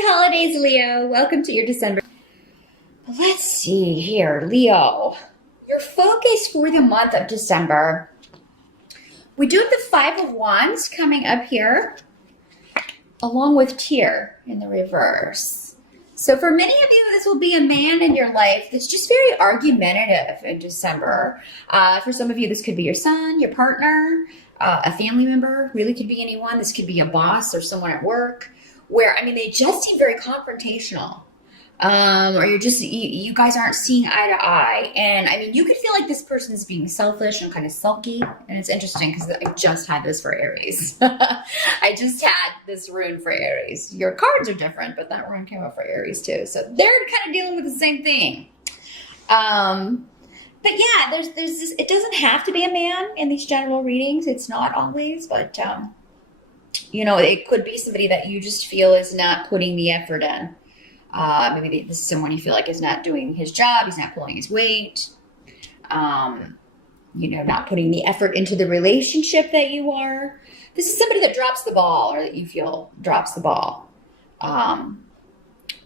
Happy holidays, Leo. Welcome to your December. Let's see here, Leo. Your focus for the month of December. We do have the Five of Wands coming up here, along with Tear in the reverse. So for many of you, this will be a man in your life that's just very argumentative in December. For some of you, this could be your son, your partner, a family member, really could be anyone. This could be a boss or someone at work where, they just seem very confrontational. Or you guys aren't seeing eye to eye. And you could feel like this person's being selfish and kind of sulky. And it's interesting because I just had this for Aries. I just had this rune for Aries. Your cards are different, but that rune came up for Aries too. So they're kind of dealing with the same thing. But yeah, there's this, it doesn't have to be a man in these general readings. It's not always, but it could be somebody that you just feel is not puting the effort in. Maybe this is someone you feel like is not doing his job. He's not pulling his weight. Not putting the effort into the relationship that you are. This is somebody that drops the ball or that you feel drops the ball.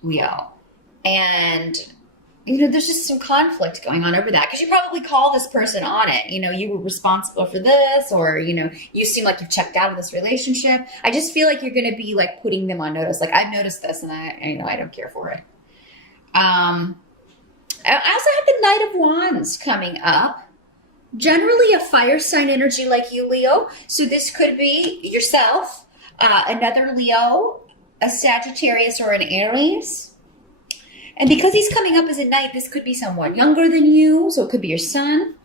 Leo. And, there's just some conflict going on over that because you probably call this person on it. You were responsible for this or, you seem like you've checked out of this relationship. I just feel like you're going to be like putting them on notice. Like I've noticed this and I don't care for it. I also have the Knight of Wands coming up. Generally a fire sign energy like you, Leo. So this could be yourself, another Leo, a Sagittarius or an Aries. And because he's coming up as a knight, this could be someone younger than you. So it could be your son.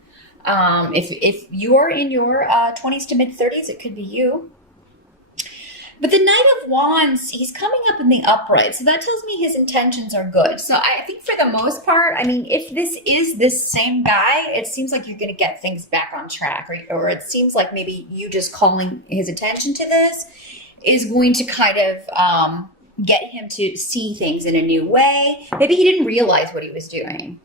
If you're in your 20s to mid 30s, it could be you. But the Knight of Wands, he's coming up in the upright. So that tells me his intentions are good. So I think for the most part, if this is this same guy, it seems like you're going to get things back on track. Or it seems like maybe you just calling his attention to this is going to kind of get him to see things in a new way. Maybe he didn't realize what he was doing,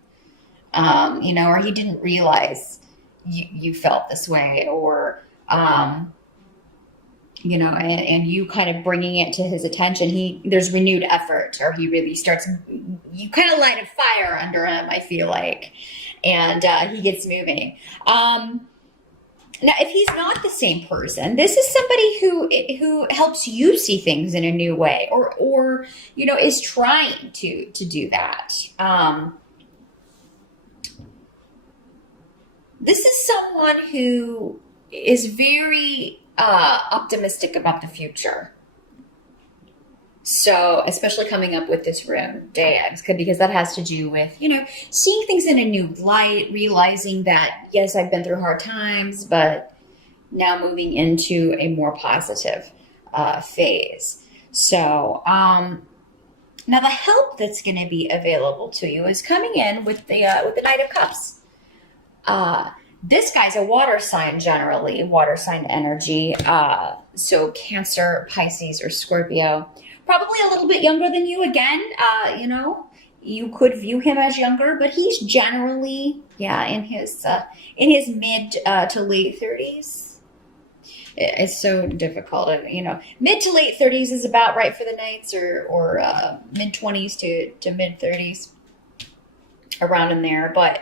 or he didn't realize you felt this way, or, and you kind of bringing it to his attention. There's renewed effort, or he really starts, you kind of light a fire under him, I feel like, and he gets moving. Now, if he's not the same person, this is somebody who helps you see things in a new way, or is trying to do that. This is someone who is very optimistic about the future. So, especially coming up with this rune, Deus, because that has to do with, seeing things in a new light, realizing that, yes, I've been through hard times, but now moving into a more positive phase. So, now the help that's going to be available to you is coming in with the Knight of Cups. This guy's a water sign, generally, water sign energy. So Cancer, Pisces, or Scorpio. Probably a little bit younger than you again. You could view him as younger, but he's generally, in his mid to late 30s. It's so difficult. Mid to late 30s is about right for the Knights, or mid 20s to mid 30s, around in there. But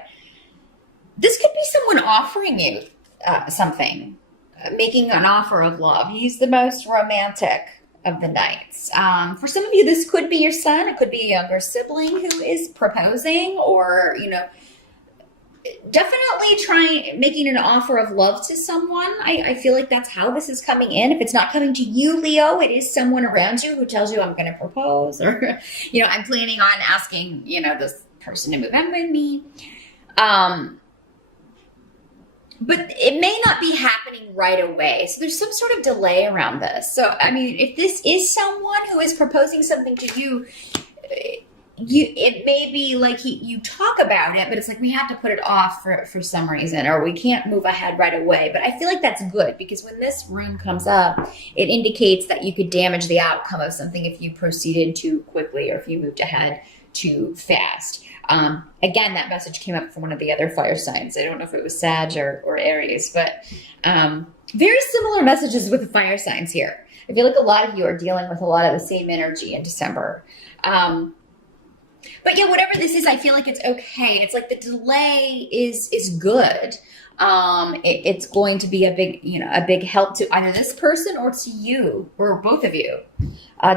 this could be someone offering you something, making an offer of love. He's the most romantic of the Knights. For some of you, this could be your son. It could be a younger sibling who is proposing, or, definitely making an offer of love to someone. I feel like that's how this is coming in. If it's not coming to you, Leo, it is someone around you who tells you, I'm going to propose, or, I'm planning on asking, this person to move in with me. But it may not be happening right away. So there's some sort of delay around this. So, if this is someone who is proposing something to you, it may be like you talk about it, but it's like we have to put it off for some reason, or we can't move ahead right away. But I feel like that's good, because when this rune comes up, it indicates that you could damage the outcome of something if you proceeded too quickly, or if you moved ahead too fast. Again, that message came up from one of the other fire signs. I don't know if it was Sag or Aries, but very similar messages with the fire signs here. I feel like a lot of you are dealing with a lot of the same energy in December. But yeah, whatever this is, I feel like it's okay. It's like the delay is good. It's going to be a big help to either this person or to you or both of you,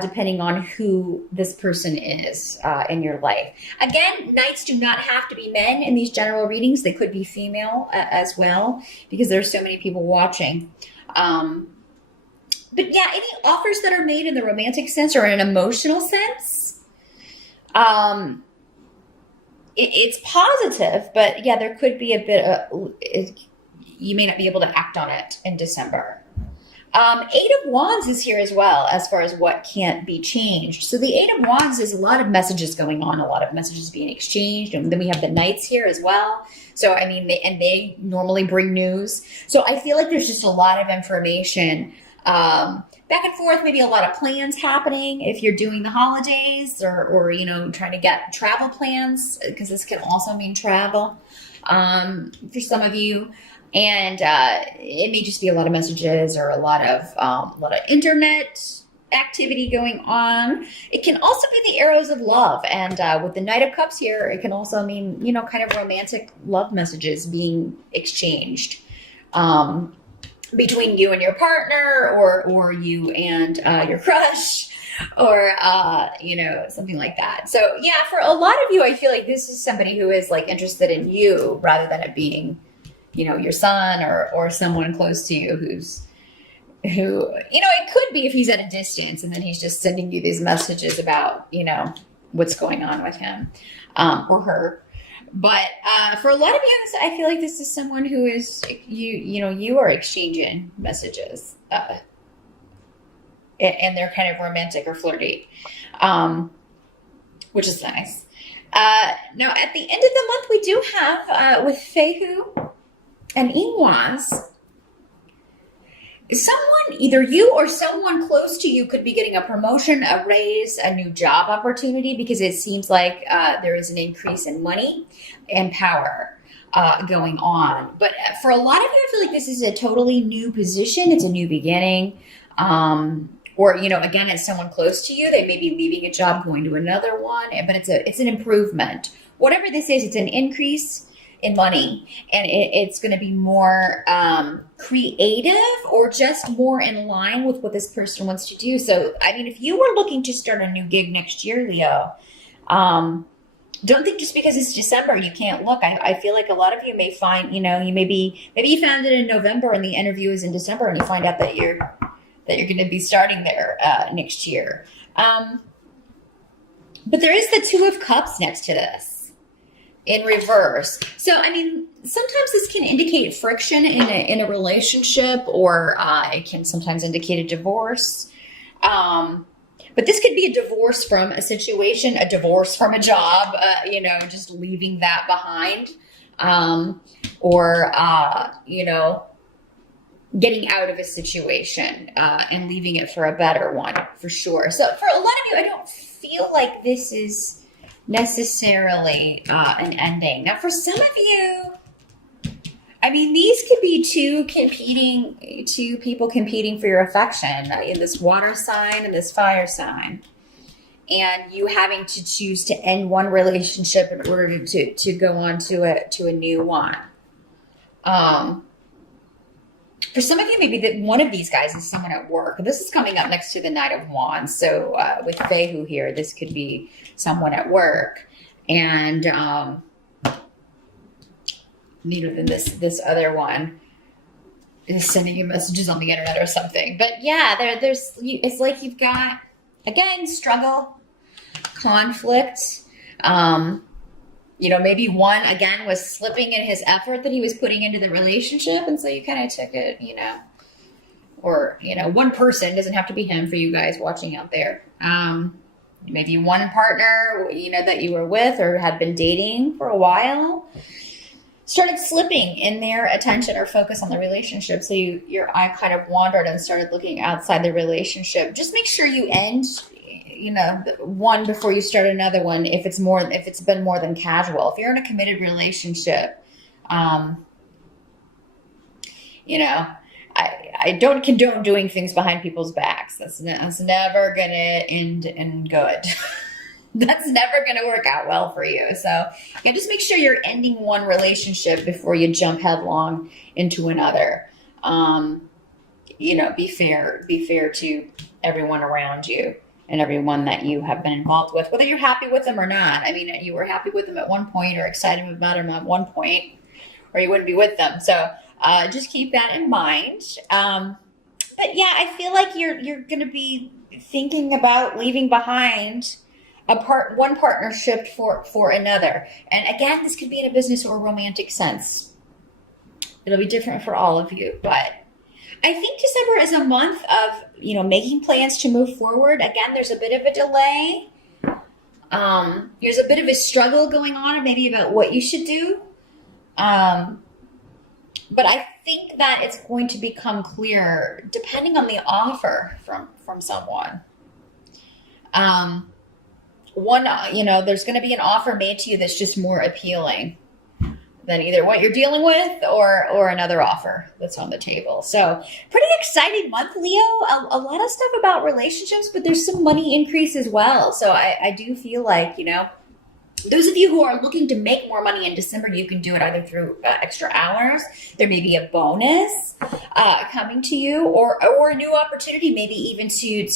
depending on who this person is in your life. Again, knights do not have to be men in these general readings. They could be female as well, because there's so many people watching. But yeah, any offers that are made in the romantic sense or in an emotional sense, it's positive, but yeah, there could be a bit of, you may not be able to act on it in December. Eight of Wands is here as well, as far as what can't be changed. So the Eight of Wands is a lot of messages going on, a lot of messages being exchanged. And then we have the Knights here as well. So, I mean, they normally bring news. So I feel like there's just a lot of information, back and forth, maybe a lot of plans happening if you're doing the holidays or trying to get travel plans, because this can also mean travel for some of you. And it may just be a lot of messages or a lot of internet activity going on. It can also be the arrows of love. And with the Knight of Cups here, it can also mean, kind of romantic love messages being exchanged between you and your partner or you and your crush or, something like that. So yeah, for a lot of you, I feel like this is somebody who is like interested in you rather than it being your son or someone close to you who, it could be if he's at a distance and then he's just sending you these messages about, what's going on with him, or her. But, for a lot of you, I feel like this is someone who is, you are exchanging messages, and they're kind of romantic or flirty, which is nice. Now at the end of the month, we do have, with Fehu and Ingwaz, someone, either you or someone close to you could be getting a promotion, a raise, a new job opportunity, because it seems like there is an increase in money and power going on. But for a lot of you, I feel like this is a totally new position. It's a new beginning. Or, again, it's someone close to you. They may be leaving a job, going to another one, but it's an improvement. Whatever this is, it's an increase in money, and it's going to be more creative or just more in line with what this person wants to do. So, I mean, if you were looking to start a new gig next year, Leo, don't think just because it's December you can't look. I feel like a lot of you may find, maybe you found it in November and the interview is in December, and you find out that you're going to be starting there next year. But there is the Two of Cups next to this in reverse. So, I mean, sometimes this can indicate friction in a relationship, or it can sometimes indicate a divorce. But this could be a divorce from a situation, a divorce from a job, just leaving that behind. Or getting out of a situation and leaving it for a better one, for sure. So for a lot of you, I don't feel like this is necessarily an ending. Now, for some of you, I mean, these could be two people competing for your affection, in this water sign and this fire sign, and you having to choose to end one relationship in order to go on to a new one. For some of you, maybe that one of these guys is someone at work. This is coming up next to the Knight of Wands. So with Fehu here, this could be someone at work. And, then this other one is sending you messages on the internet or something. But yeah, it's like you've got, again, struggle, conflict. Maybe one, again, was slipping in his effort that he was putting into the relationship. And so you kind of took it, or, one person, doesn't have to be him for you guys watching out there. Maybe one partner, that you were with or had been dating for a while started slipping in their attention or focus on the relationship. So your eye kind of wandered and started looking outside the relationship. Just make sure you end one before you start another one, if it's been more than casual. If you're in a committed relationship, I don't condone doing things behind people's backs. That's never gonna end in good. That's never gonna work out well for you. So yeah, just make sure you're ending one relationship before you jump headlong into another. Be fair to everyone around you and everyone that you have been involved with, whether you're happy with them or not. I mean, you were happy with them at one point or excited about them at one point, or you wouldn't be with them. So just keep that in mind. But yeah, I feel like you're going to be thinking about leaving behind one partnership for another. And again, this could be in a business or romantic sense. It'll be different for all of you, but I think December is a month of, making plans to move forward. Again, there's a bit of a delay. There's a bit of a struggle going on maybe about what you should do. But I think that it's going to become clear depending on the offer from someone. There's going to be an offer made to you that's just more appealing than either what you're dealing with or another offer that's on the table. So pretty exciting month, Leo. A lot of stuff about relationships, but there's some money increase as well. So I do feel like, those of you who are looking to make more money in December, you can do it either through extra hours. There may be a bonus coming to you or a new opportunity, maybe even to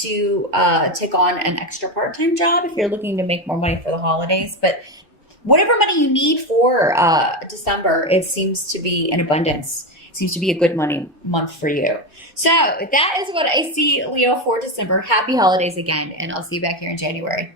take on an extra part-time job if you're looking to make more money for the holidays. But whatever money you need for December, it seems to be in abundance. It seems to be a good money month for you. So that is what I see, Leo, for December. Happy holidays again, and I'll see you back here in January.